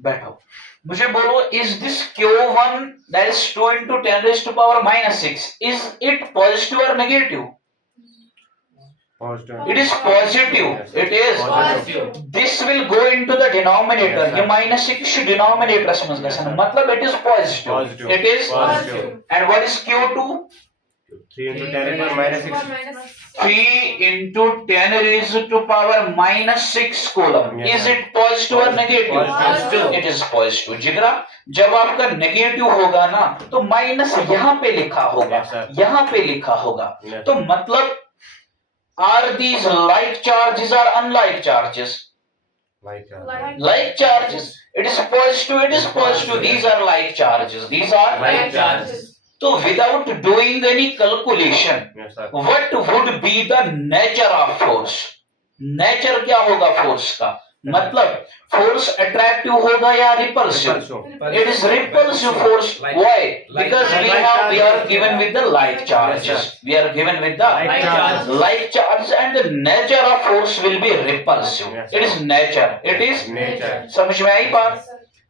बैठो, मुझे बोलो, is this Q1 that is 2 into 10 raised to power minus 6, is it positive or negative? Positive. It is positive. It is Positive. This will go into the denominator. Yes, sir. ये minus 6 denominator समझ गए sir, मतलब it is positive. Positive. It is Positive. And what is Q2? 3 into 10 raised to minus 6. 3 into 10 raised to power minus 6 coulomb. Yes, Is sir. it positive or negative? Positive. It is positive. जिगरा, जब आपका negative होगा ना तो minus यहाँ पे लिखा होगा, Yes, sir. यहाँ पे लिखा होगा, Yes. तो मतलब are these like charges or unlike charges? Like Like charges. It is positive. It is positive. These are like charges. These are Like charges. So without doing any calculation, Yes, sir. what would be the nature of force? Nature क्या होगा force का? मतलब force attractive होगा या repulsive? Repulsive. It is repulsive force. Why? Because we are given with the like charges. Yes, sir. We are given with the Like charges. like charges, and the nature of force will be repulsive. Yes, It is nature. It is Nature. समझ में आई बात?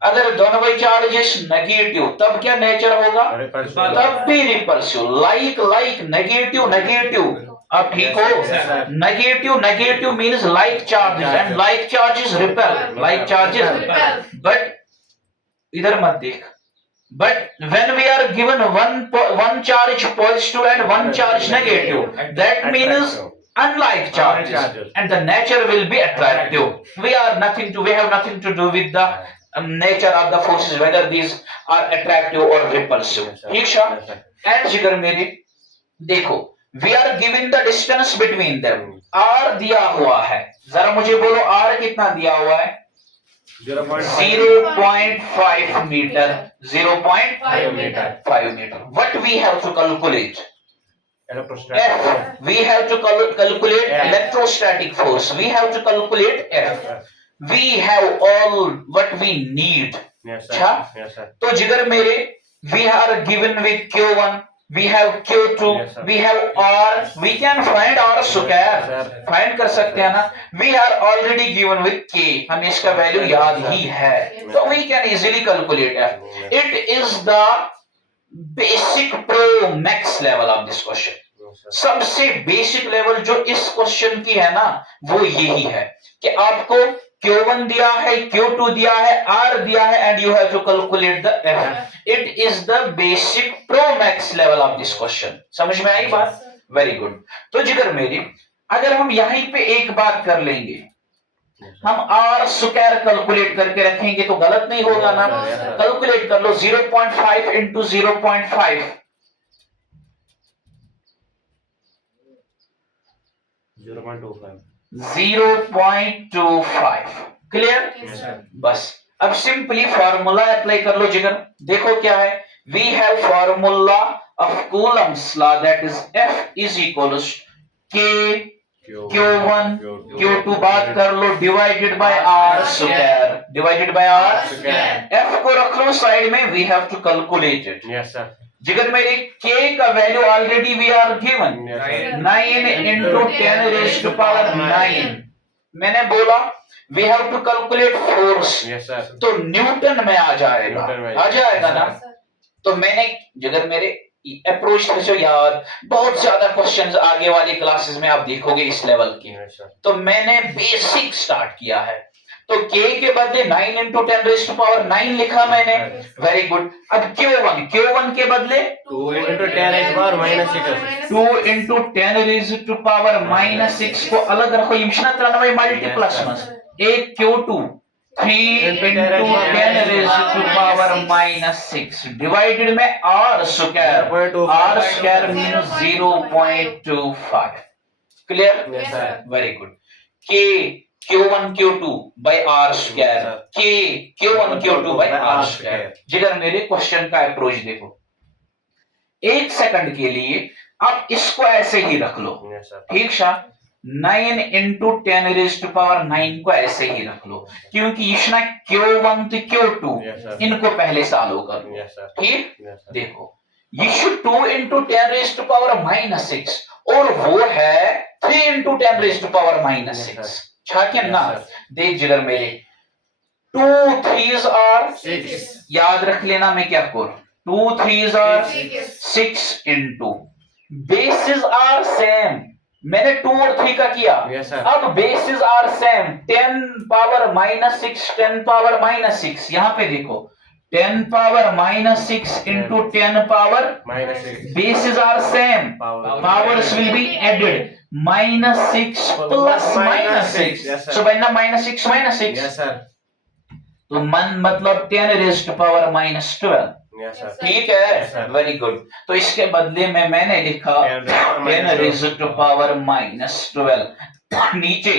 अगर दोनों by charges negative, तब क्या nature होगा? Repulsive. तब भी रिपल्सिव. Like negative negative. अब ठीक हो? Yes, sir. Negative means like charges, and like charges repel. Like charges Repel. But इधर मत देख. But when we are given one charge positive and one charge negative, that means unlike charges, and the nature will be attractive. We have nothing to do with the nature of the forces, whether these are attractive or repulsive. ठीक है? Yes, sir. And जिगर मेरे देखो, we are given the distance between them. R दिया हुआ है, जरा मुझे बोलो R कितना दिया हुआ है? 0.5 meter. 0.5 meter. What we have to calculate? Electrostatic. F. We have to calculate F. electrostatic force. We have to calculate F. We have all what we need. Yes, sir. अच्छा? Yes, sir. तो जिगर मेरे, we are given with Q1, we have Q2, Yes, sir. we have R. We can find R square. Yes, sir. Find कर सकते हैं ना? We are already given with K. हमें इसका वैल्यू याद ही है, तो we can easily calculate F. It is the basic pro max level of this question. Yes, sir. सबसे बेसिक लेवल जो इस क्वेश्चन की है ना, वो यही है कि आपको Q1 दिया है, Q2 दिया है, R दिया है, and you have to calculate the F. It is the basic pro max level of this question. समझ में आई बात? Very good. तो जिगर मेरी, अगर हम यहीं पे एक बात कर लेंगे, हम R स्क्वायर कैलकुलेट करके रखेंगे तो गलत नहीं होगा ना? कैलकुलेट कर लो. 0.5 into 0.5. 0.25. 0.25. क्लियर? Yes, sir. बस अब सिंपली फॉर्मूला अप्लाई कर लो जिगर. देखो क्या है? We have formula of Coulomb's law, that is F is equals K Q1 Q2 बात कर लो divided by R square. Divided by R Square. F को रख लो साइड में. We have to calculate it. Yes, sir. Jigar मेरे K का value already we are given. Yes, sir. 9 into 10 raised to power 9. मैंने बोला we have to calculate force, Yes, sir. तो Newton में आ जाएगा. न्यूटन में आ जाएगा ना? तो मैंने जिगर मेरे अप्रोच समझो यार, बहुत ज्यादा क्वेश्चंस आगे वाली क्लासेस में आप देखोगे इस लेवल के. Yes, sir. तो मैंने बेसिक स्टार्ट किया है. तो K के बदले 9 into 10 raised to power 9 लिखा मैंने. Very good. अब Q1 के बदले 2 into 10 raised to power minus 6. 2 into 10 raised to power minus 6 को अलग रखो. इम्शना 93 मल्टीप्लस में एक Q2 3 into 10 raised to power minus 6 divided में R square. R square means 0.25. Clear? Yes, sir. Very good. K Q1 Q2 by R square. K Q1 Q2 by R square. जिगर मेरे question का approach देखो. एक second के लिए आप इसको ऐसे ही रख लो. Yes, sir. ठीक शा. 9 into 10 raised to power 9 को ऐसे ही रख लो, क्योंकि इसना Q1 तो Q2 Yes, sir. इनको पहले सॉल्व कर लो. Yes, sir. ठीक? Yes, sir. देखो ये 2 into 10 raised to power minus 6 और वो है 3 into 10 raised to power minus 6. छा क्या ना? देख जिगर मेरे 2 3 3s आर 6. याद रख लेना मैं क्या करूं 2 3s are 6 into bases are same मैंने 2 और 3 का किया Yes, sir. अब bases are same 10 power minus 6 10 power minus 6 यहां पे देखो 10 power minus 6 into 10 power Minus 6. bases are same Power. powers will be added minus 6 plus minus 6 Yes, sir. so बनना minus 6 minus 6 Yes, sir. तो मन मतलब 10 raised to power minus 12 Yes, sir. ठीक है Yes, sir. Very good तो इसके बदले में मैंने लिखा 10 raised to power minus 12 नीचे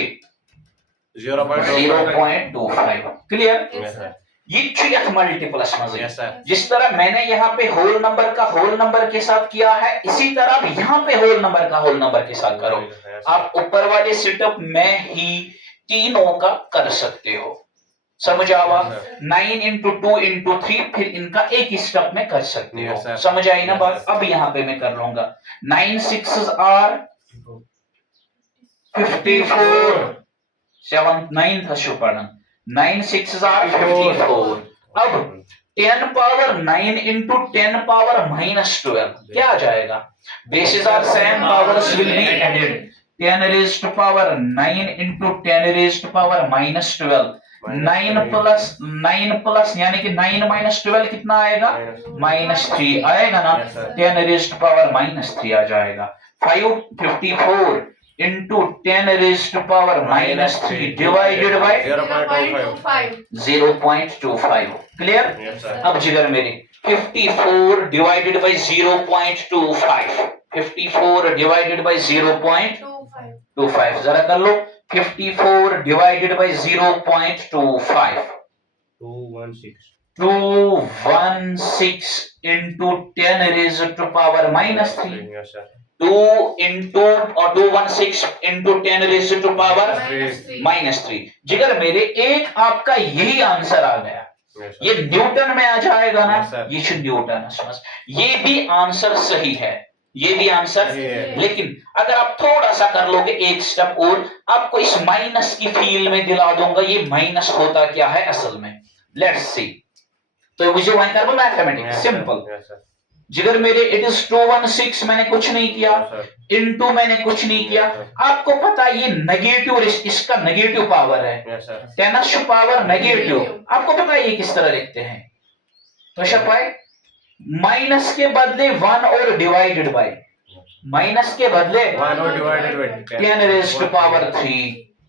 0.25. 0.25 क्लियर Yes, sir. ये यह मल्टीप्लस मजे Yes, sir. जिस तरह मैंने यहाँ पे होल नंबर का होल नंबर के साथ किया है इसी तरह आप यहाँ पे होल नंबर का होल नंबर के साथ करो Yes, sir. आप ऊपर वाले सेटअप में ही तीनों का कर सकते हो समझ आवा Yes, sir. 9 इंटू 2 इंटू 3 फिर इनका एक ही स्टेप में कर सकते Yes, हो sir. समझ आई ना Yes, बात sir. अब यहाँ पे मैं कर लूंगा 9 6 आर 54 7 9 था शुपणन 9 6 आर 54 अब 10 पावर 9 इंटू 10 पावर माइनस 12 क्या आ जाएगा bases are same powers will be added 10 raised to power 9 into 10 raised to power minus 12 9 plus यानी कि 9 माइनस 12 कितना आएगा माइनस 3 आएगा ना Yes, sir. 10 raised to power minus 3 आ जाएगा 554 into 10 raised to power minus 3 divided by 0.25. 0.25 clear Yes, sir. अब जिगर मेरे 54 डिवाइडेड बाय 0.25 54 डिवाइडेड बाय 0.25 जरा कर लो 54 divided by 0.25 216. 216 into 10 raised to power minus 3 Yes, sir. 2 into और 216 into 10 raised to power minus 3 जिगर मेरे एक आपका यही आंसर आ गया Yes, sir. ये न्यूटन में आ जाएगा ना Yes, sir. ये जो न्यूटन है समझ ये भी आंसर सही है ये भी आंसर सही है। लेकिन अगर आप थोड़ा सा कर लोगे एक स्टेप और आपको इस माइनस की फील में दिला दूंगा ये माइनस होता क्या है असल में लेट्स सी तो मुझे वहां कर mathematics Yes, sir. Simple Yes, sir. Jigar मेरे इट इज 216 मैंने कुछ नहीं किया Yes, sir. इनटू मैंने कुछ नहीं किया आपको पता है ये नेगेटिव इसका नेगेटिव पावर है Yes, sir. 10 to power negative आपको पता है ये किस तरह लिखते हैं तो शपाई माइनस के बदले 1 और डिवाइडेड बाय माइनस के बदले 1 or divided by 10 raised to power 3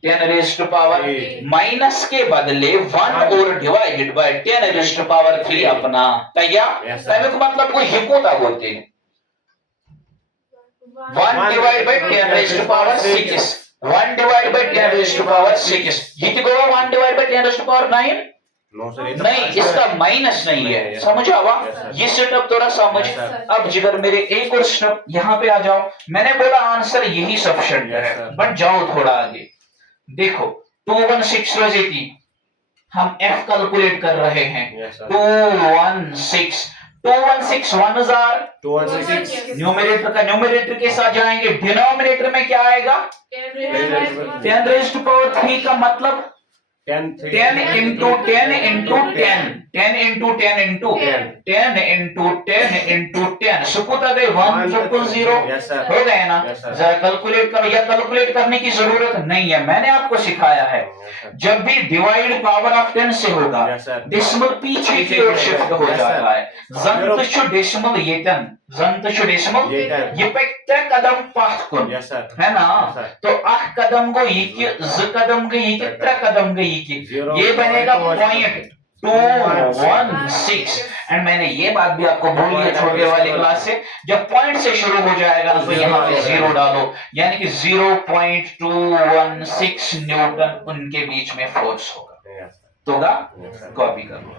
10 raised to power Three. Minus के बदले 1 और divided by 10 raised to power 3 अपना तैयार Yes, sir. तब मतलब को हिकोता बोलते हैं 1 divide by 10 raised to power 6 1 divide by 10 raised to power 6 ये कितना 1 divide by 10 raised to power 9 No, sir. ये तो नहीं इसका माइनस नहीं है नहीं है। समझ आवा Yes, sir. ये सेटअप थोड़ा समझ Yes, sir. अब जिगर मेरे एक और स्टेप यहाँ पे आ जाओ मैंने बोला आंसर यही सफिशिएंट Yes, है sir. बट जाओ थोड़ा आगे देखो 216 वजह थी हम f कैलकुलेट कर रहे हैं Yes, sir. 216 1 हजार 216. न्यूमरेटर का न्यूमरेटर के साथ जाएंगे डिनोमिनेटर में क्या आएगा 10 रेज्ड टू पावर 3 का मतलब 10 10 into 10 into 10 10 into 10 into 10 into 10 into 10 सुकूत आ गए 100 Yes, sir. हो गए ना Yes, sir. जरा कैलकुलेट करो या कैलकुलेट करने की जरूरत नहीं है मैंने आपको सिखाया है Yes, sir. जब भी डिवाइड पावर ऑफ 10 से होगा Yes, sir. डेसिमल पीछे की ओर शिफ्ट हो Yes, sir. जाता है जंतुशु डेसिमल जंतुशु डेसिमल येतन. ये पे तय कदम पाथ को Yes, sir. है ना Yes, sir. तो 8 कदम को ये कि ज कदम को ये कि 3 कदम को ये कि ये बनेगा पॉइंट 216 एंड मैंने ये बात भी आपको बोली है छोटे वाली क्लास से जब पॉइंट से शुरू हो जाएगा ना तो यहाँ पे 0 डालो यानी कि 0.216 न्यूटन उनके बीच में फोर्स होगा Yes, sir. तो होगा Yes, sir. कॉपी कर लो